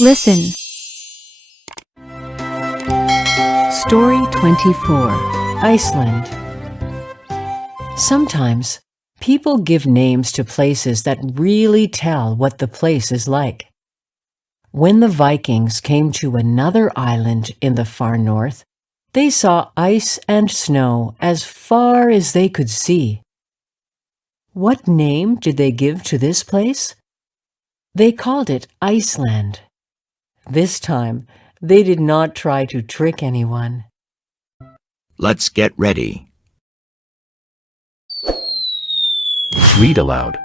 Listen. Story 24. Iceland. Sometimes people give names to places that really tell what the place is like. When the Vikings came to another island in the far north, they saw ice and snow as far as they could see. What name did they give to this place? They called it Iceland. This time, they did not try to trick anyone. Let's get ready. Read aloud.